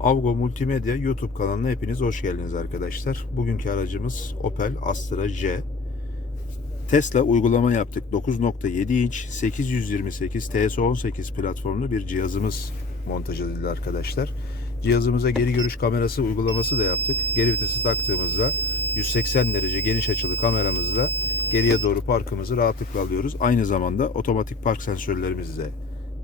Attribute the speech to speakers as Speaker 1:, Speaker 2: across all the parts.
Speaker 1: Avgo Multimedya YouTube kanalına hepiniz hoş geldiniz arkadaşlar. Bugünkü aracımız Opel Astra J. Tesla uygulama yaptık. 9.7 inç 828 TS18 platformlu bir cihazımız montaj edildi arkadaşlar. Cihazımıza geri görüş kamerası uygulaması da yaptık. Geri vitesi taktığımızda 180 derece geniş açılı kameramızla geriye doğru parkımızı rahatlıkla alıyoruz. Aynı zamanda otomatik park sensörlerimiz de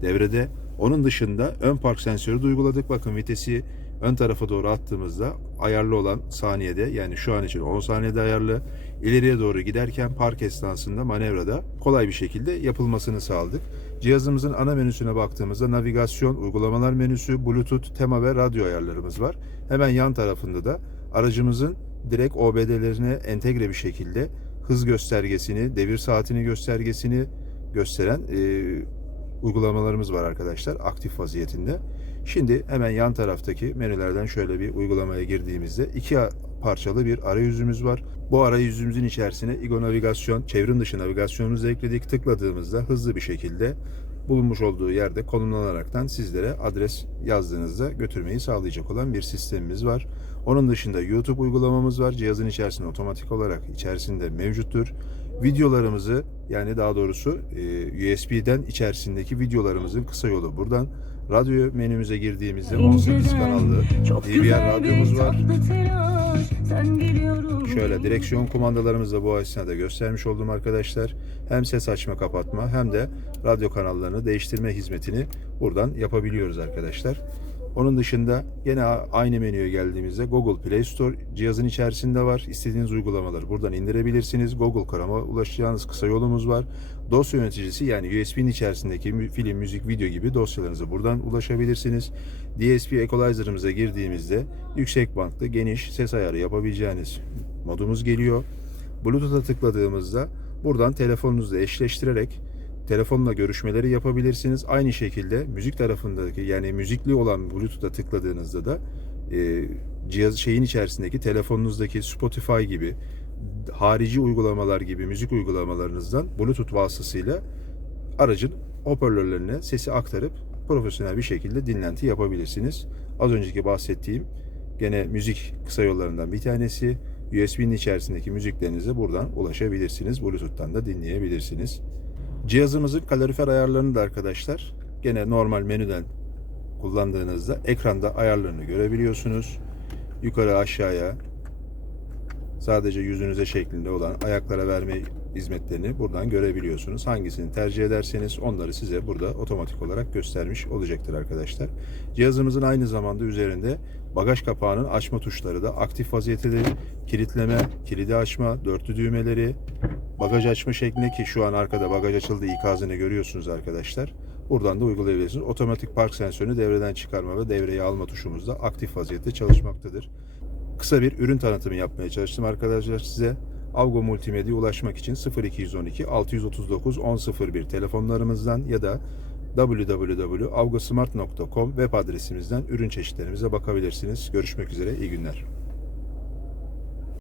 Speaker 1: devrede. Onun dışında ön park sensörü de uyguladık. Bakın vitesi ön tarafa doğru attığımızda ayarlı olan saniyede yani şu an için 10 saniyede ayarlı. İleriye doğru giderken park esnasında manevrada kolay bir şekilde yapılmasını sağladık. Cihazımızın ana menüsüne baktığımızda navigasyon, uygulamalar menüsü, bluetooth, tema ve radyo ayarlarımız var. Hemen yan tarafında da aracımızın direkt OBD'lerine entegre bir şekilde hız göstergesini, devir saatini göstergesini gösteren e, uygulamalarımız var arkadaşlar aktif vaziyetinde. Şimdi hemen yan taraftaki menülerden şöyle bir uygulamaya girdiğimizde iki parçalı bir arayüzümüz var. Bu arayüzümüzün içerisine İGO navigasyon, çevrim dışı navigasyonumuzu ekledik. Tıkladığımızda hızlı bir şekilde bulunmuş olduğu yerde konumlanaraktan sizlere adres yazdığınızda götürmeyi sağlayacak olan bir sistemimiz var. Onun dışında YouTube uygulamamız var. Cihazın içerisinde otomatik olarak içerisinde mevcuttur. Videolarımızı yani daha doğrusu e, USB'den içerisindeki videolarımızın kısa yolu buradan. Radyo menümüze girdiğimizde 18 kanallı DVR radyomuz var. Şöyle direksiyon kumandalarımızı da bu esnada göstermiş oldum arkadaşlar. Hem ses açma kapatma hem de radyo kanallarını değiştirme hizmetini buradan yapabiliyoruz arkadaşlar. Onun dışında gene aynı menüye geldiğimizde Google Play Store cihazın içerisinde var. İstediğiniz uygulamaları buradan indirebilirsiniz. Google Chrome'a ulaşacağınız kısa yolumuz var. Dosya yöneticisi yani USB'nin içerisindeki film, müzik, video gibi dosyalarınıza buradan ulaşabilirsiniz. DSP Equalizer'ımıza girdiğimizde yüksek bantlı, geniş ses ayarı yapabileceğiniz modumuz geliyor. Bluetooth'a tıkladığımızda buradan telefonunuzla eşleştirerek telefonla görüşmeleri yapabilirsiniz. Aynı şekilde müzik tarafındaki yani müzikli olan Bluetooth'a tıkladığınızda da e, cihaz şeyin içerisindeki telefonunuzdaki Spotify gibi harici uygulamalar gibi müzik uygulamalarınızdan Bluetooth vasıtasıyla aracın hoparlörlerine sesi aktarıp profesyonel bir şekilde dinlenti yapabilirsiniz. Az önceki bahsettiğim gene müzik kısa yollarından bir tanesi. USB'nin içerisindeki müziklerinize buradan ulaşabilirsiniz. Bluetooth'tan da dinleyebilirsiniz. Cihazımızın kalorifer ayarlarını da arkadaşlar gene normal menüden kullandığınızda ekranda ayarlarını görebiliyorsunuz. Yukarı aşağıya sadece yüzünüze şeklinde olan ayaklara verme hizmetlerini buradan görebiliyorsunuz. Hangisini tercih ederseniz onları size burada otomatik olarak göstermiş olacaktır arkadaşlar. Cihazımızın aynı zamanda üzerinde bagaj kapağının açma tuşları da aktif vaziyettedir. Kilitleme, kilidi açma, dörtlü düğmeleri, bagaj açma şeklinde ki şu an arkada bagaj açıldı ikazını görüyorsunuz arkadaşlar. Buradan da uygulayabilirsiniz. Otomatik park sensörünü devreden çıkarma ve devreye alma tuşumuz da aktif vaziyette çalışmaktadır. Kısa bir ürün tanıtımı yapmaya çalıştım arkadaşlar size. Avgo Multimedya'ya ulaşmak için 0212 639 1001 telefonlarımızdan ya da www.avgosmart.com web adresimizden ürün çeşitlerimize bakabilirsiniz. Görüşmek üzere, iyi günler.